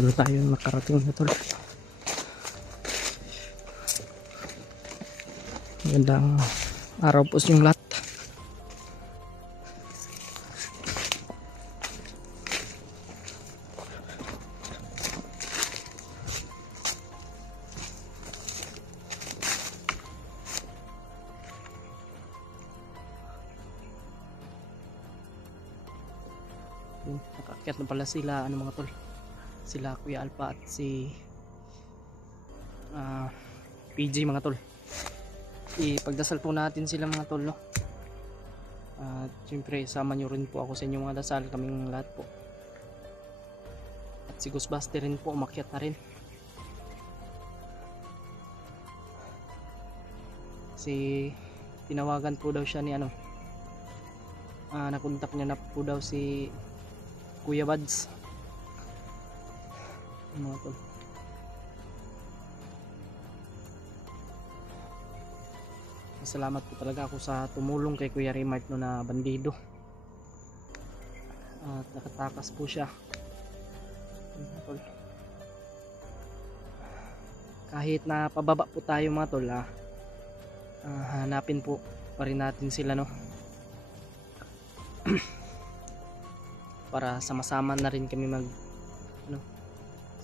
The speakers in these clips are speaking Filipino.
dito na tayo nakarating na tol. Magandang araw po sa inyong lahat. Nakaakyat na pala sila mga tol, sila Kuya Alpa at si PG mga tol. Ipagdasal po natin sila mga tol, no? At syempre sama nyo rin po ako sa inyong mga dasal, kaming lahat po. At si Ghostbuster rin po umakyat na rin. Tinawagan po daw siya ni nakontak niya na po daw si Kuya Bads mga tol. Salamat po talaga ako sa tumulong kay Kuya Remart no na bandido, at nakatakas po siya mga tol. Kahit na pababa po tayo mga tol, hanapin po pa rin natin sila, no? Para sama-sama na rin kami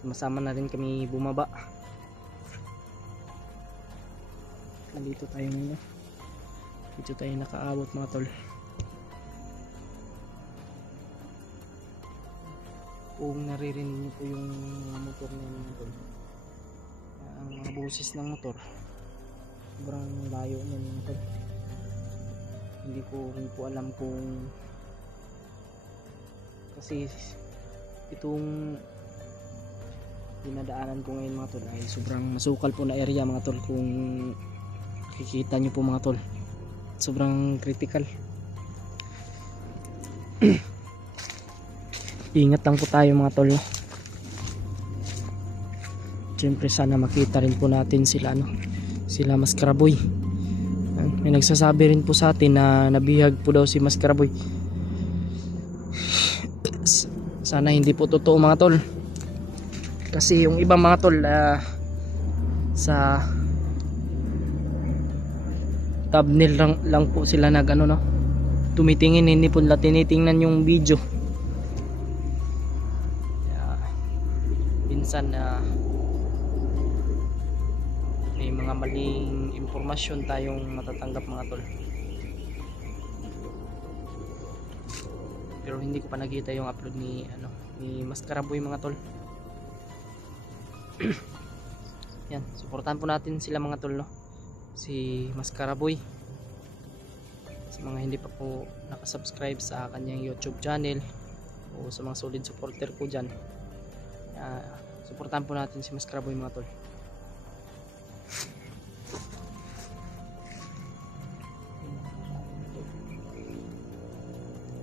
sama-sama na rin kami bumaba. Dito tayo muna, dito tayo nakaabot mga tol. Kung naririnig niyo po yung motor na mga tol, ang mga boses ng motor sobrang layo niyan mga tol. Hindi ko rin po alam kung kasi itong dinadaanan ko ngayon mga tol ay sobrang masukal po na area mga tol. Kung kikita nyo po mga tol, sobrang critical. Ingat lang po tayo mga tol, no? Siyempre sana makita rin po natin sila, sila Mascaraboy. May nagsasabi rin po sa atin na nabihag po daw si Mascaraboy. Sana hindi po totoo mga tol, kasi yung ibang mga tol sa thumbnail lang po sila tumitingin, hindi po nila tinitingnan yung video. Minsan may mga maling impormasyon tayong matatanggap mga tol. Pero hindi ko pa nakita yung upload ni Mascaraboy mga tol. Yan, suportahan po natin sila mga tol, no? Si Mascaraboy, sa mga hindi pa po nakasubscribe sa kanyang YouTube channel o sa mga solid supporter ko dyan, suportahan po natin si Mascaraboy mga tol.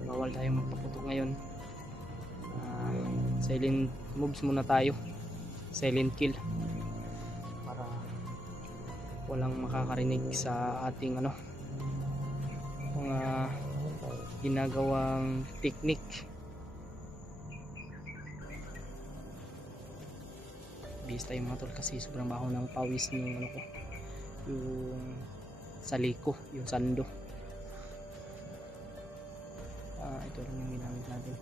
Bawal tayong magpaputok ngayon. Silent moves muna tayo, silent kill, para walang makakarinig sa ating mga ginagawang technique. Bis tayo mga tol kasi sobrang baho ng pawis ng yung saliko, yung sando. Ito rin yung ginamit natin.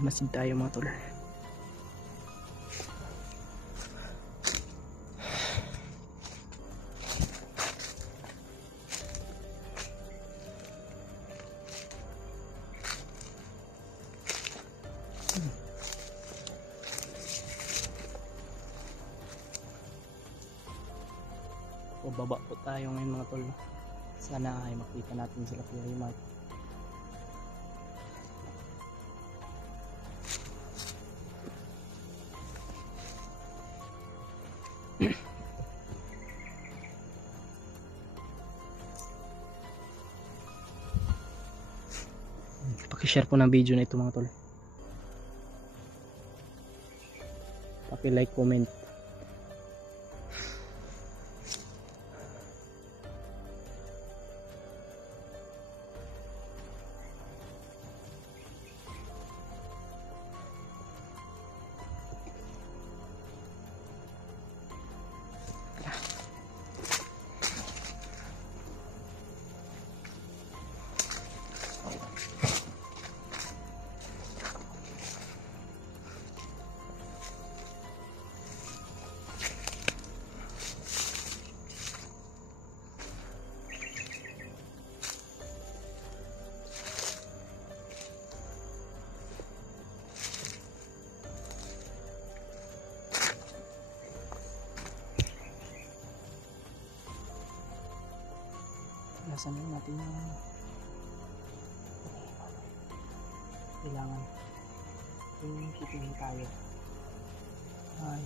Masid tayo mga tol. Baba po tayo ngayon mga tol. Sana ay makita natin sila Kuya Remart. Paki-share po ng video na ito mga tol. paki-like, comment. Nasaan na natin yung kailangan yung kitingin tayo. Ay,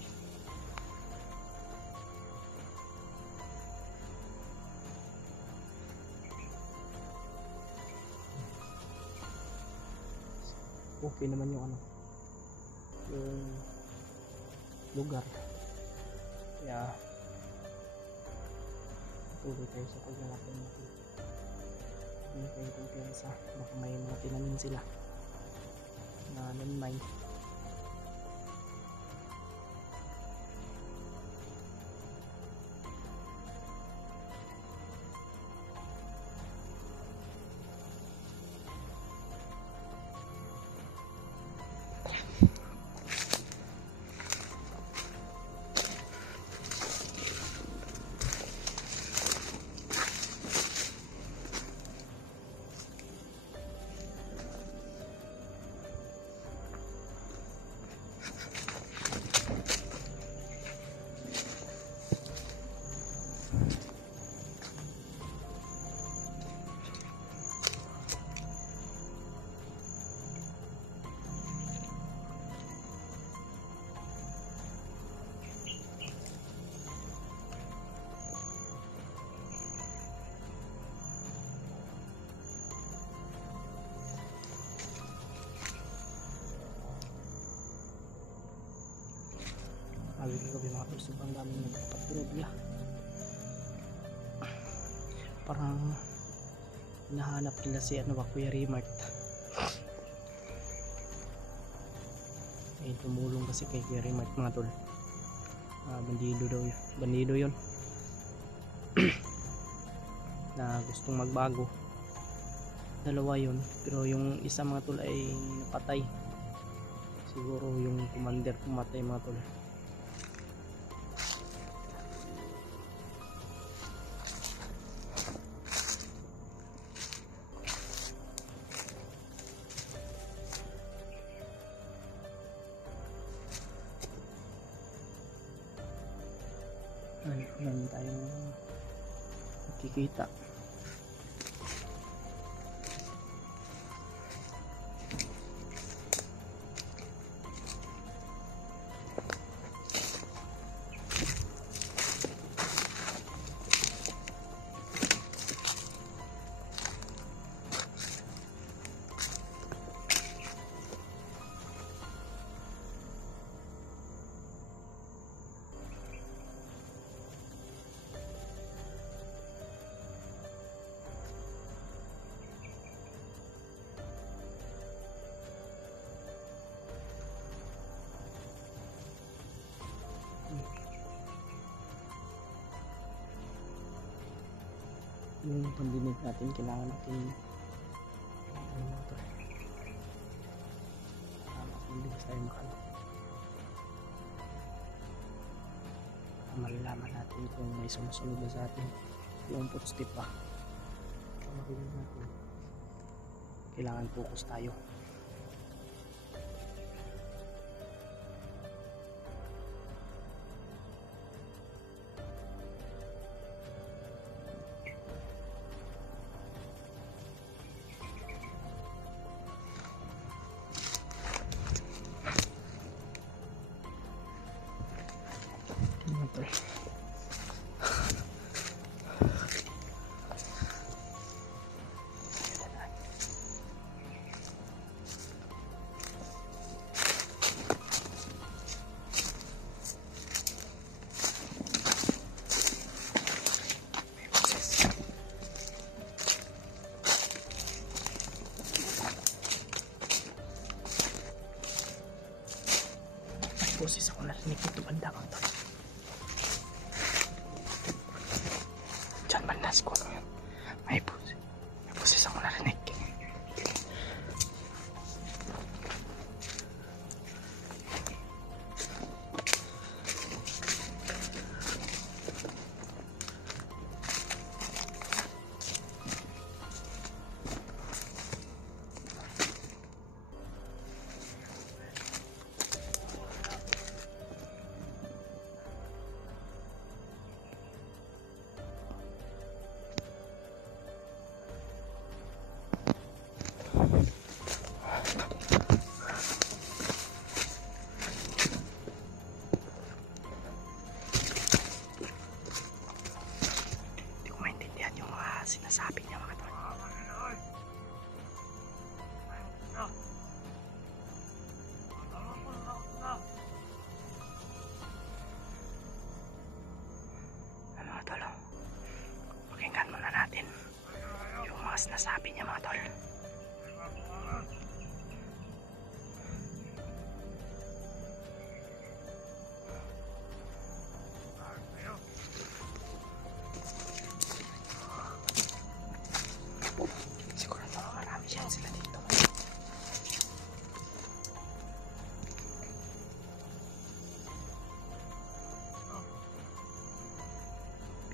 okay naman yung ano, yung lugar, kaya tuloy tayo sa paglalakad natin. Hindi kayo kumpiyansa, baka may mga tinamin sila na landmine. Sabi ko gabi mga tol, sobrang daming nagpapatrolya. Parang hinahanap nila si ano ba, Kuya Remart. Eh, tumulong kasi kay Kuya Remart mga tol. Bandido daw yun. Bandido yun. Na gustong magbago. Dalawa yun. Pero yung isa mga tol ay napatay. Siguro yung commander pumatay mga tol. Meron tayong nakikita. Yung pandinig natin, kailangan natin mabilis tayo malalaman natin kung may sumusunod na sa atin yung footstep pa. Mabilis natin, kailangan focus tayo. boses ako narinig dito banda mga tol. Diyan banda siguro yun. May boses ako narinig. Sinasabi niya mga tol. Ano mga tol? Pakinggan muna natin yung mga sinasabi niya mga tol.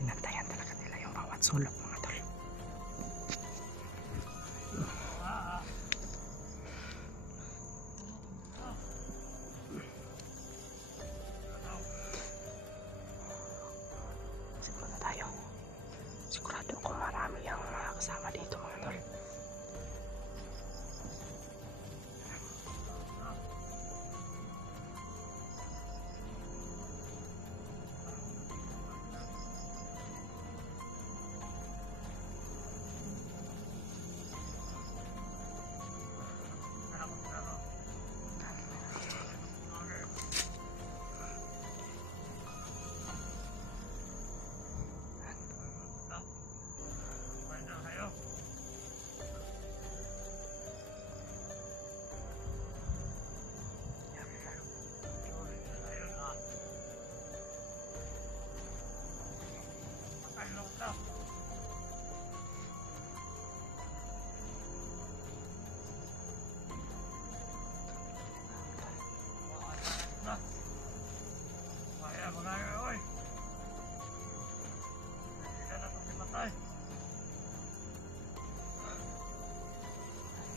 Pinantayan talaga nila yung bawat sulok mga tol. Siguro na tayo. Sigurado ako marami ang mga kasama dito mga tol.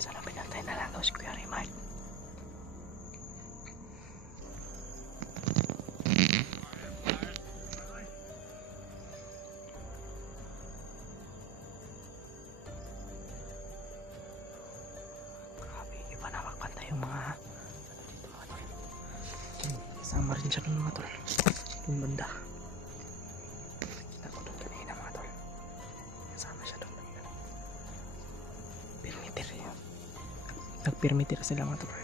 Sana pinantay na lang daw si Kuya Rimard. Grabe, iba na magpantay yung mga tol. Kasama rin siya ng mga tol. Yung banda. Ako doon kanina mga tol. Kasama siya doon banda. Permitir yun. Nagpermitir sila mga tol.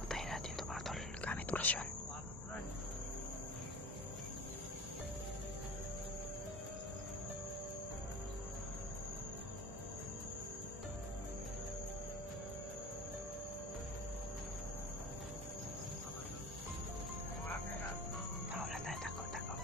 Patayin natin ito mga tol. Gamit orasyon. Tawa lang tayo. Tako.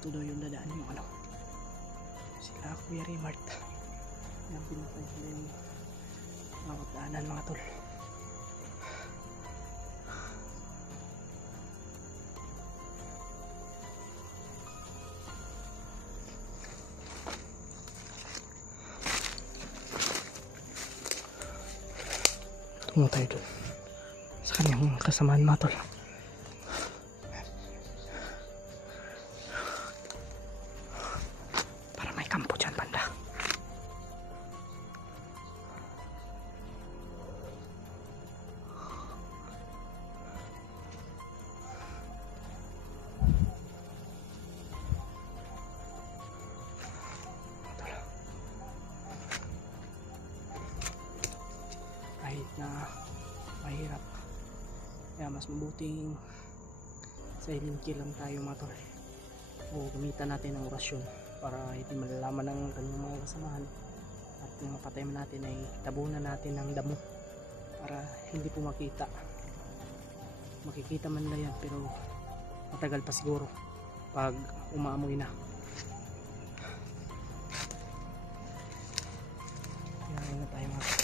dito daw yung dadaan yung ano, sila Kuya Raymart. Yan pinutay sila yung bawat daanan mga tol. Tungo tayo doon sa kanyang kasamaan mga tol. Para may kampo dyan banda. Kahit na mahirap, kaya mas mabuting silent kill lang tayo mga tol, o gamitan natin ang orasyon para hindi malalaman ng kanyang mga kasamahan, at yung mapatay man natin ay tabunan natin ng damo para hindi po makikita man na yan, pero matagal pa siguro pag umaamoy na. Kaya na tayo mga